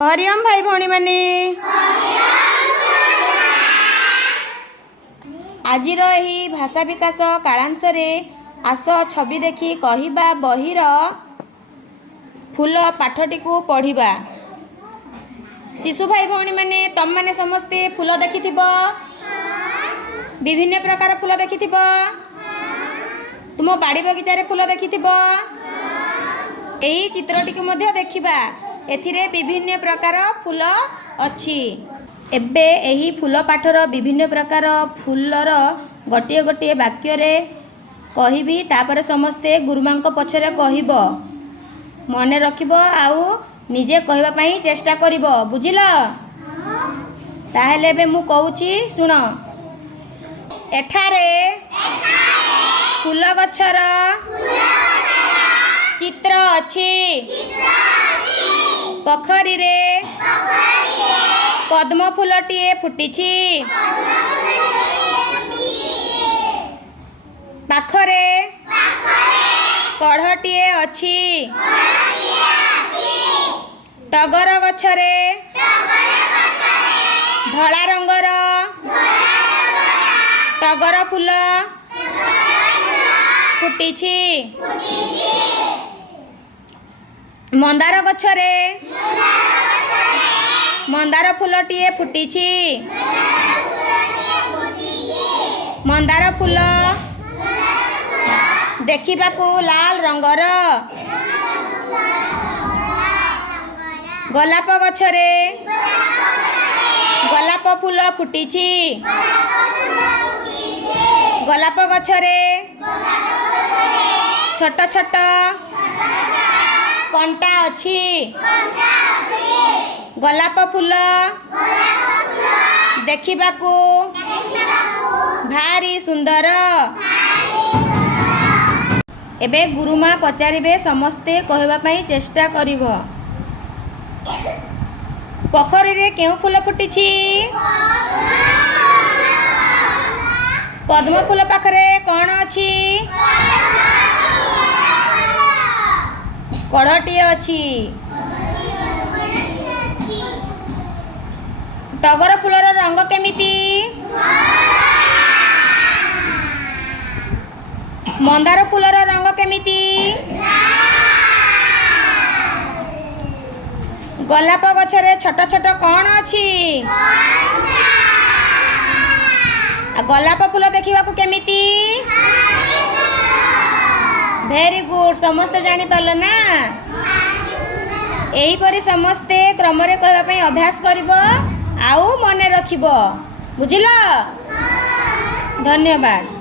हरिओम भाई भौणी माने आजिर एही भाषा विकास कालांश आस छवि देखी कहिबा बहिर फूल पाठटी को पढ़िबा। शिशु भाई भौणी माने तम माने समस्ते फूल देखिथिबो, विभिन्न प्रकार फूल देखिथिबो, तुम बाड़ी बगीचा रे फूल देखिथिबो। एही चित्रटी को मध्य देखिबा, एथिरे विभिन्न प्रकार फूल अछि। एबे एही फूल पाठर विभिन्न प्रकार फूलर गोटे गोटे वाक्य रे कहिबी, तापर समस्ते गुरुमां पछरे कहिब, मने रखिब आउ निजे कहबा पई चेष्टा करिब। बुझिल? ताहेले एबे मु कहूची सुन। एठारे फूल गछर चित्र अछि। पोखरी रे पद्म फूलटीए फुटिछि। पाखरे कढ़टीए अछि। टगर गछरे धला रंगर टगर फूल फुटिछि। मंदार गछरे मंदार फूलटीए फुटिछि। मंदार फूल देखिबाकू लाल रंगर। गोलाप गछरे गोलाप फूल फुटिछि। गोलाप गछरे छोट छोट कंटा अछि। गोलाप फूल देखिबाकू भारी सुंदर। एबे गुरुमा पचारिबे, समस्ते कहबा पई चेष्टा करिब। पोखरी रे केउ फूल फुटिछि? पद्म फूल पाखरे कौन अछि? कढ़टीए अछि। टगर फूलर रंग केमिति? मंदार फूलर रंग केमिति? गोलाप गछरे छोट छोट कौन अछि? गोलाप फूल देखिबाकू केमिति? वेरी गुड, समस्ते जानी पारल ना। एही परी समस्ते क्रम रे कहबा पई अभ्यास करिवो आउ मने रखिबो। बुझिल? धन्यवाद।